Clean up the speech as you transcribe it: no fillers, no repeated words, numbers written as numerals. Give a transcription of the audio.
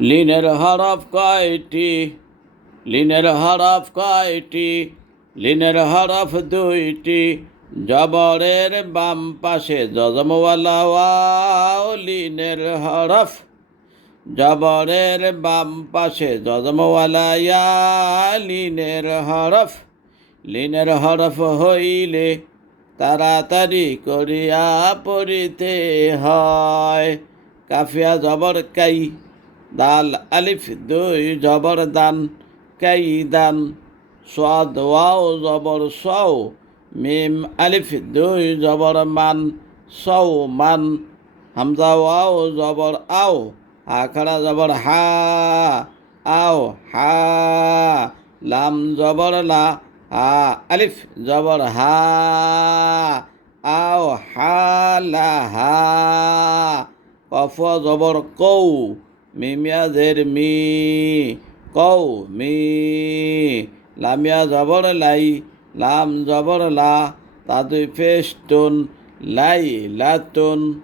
লিনের হরফ কয়টি? লিনের হরফ কয়টি? লিনের হরফ দুইটি। জবরের বাম পাশে যজমওয়ালা ওয়াও। লিনের হরফ। জবরের বাম পাশে যজমওয়ালা ইয়া। লিনের হরফ। লিনের হরফ হইলে তাড়াতাড়ি করিয়া পড়িতে হয়। কাফিয়া জবর কাই। দাল আলিফ দুই জবর দান। কাই দান। সাদ ওয়াও জবর সও। মিম আলিফ দুই জবর মান। সও মান। হামজা ওয়াও জবর আও। আখড়া জবর হা। আও হা। লাম জবর লা। হা আলিফ জবর হা। আও হা লা হা। কফ জবর কৌ। মিমিয়া জের মি। কৌ মি। লামিয়া জবর লাই। লাম জবর লা। তাদুই পেস্তুন। লাই লাতুন।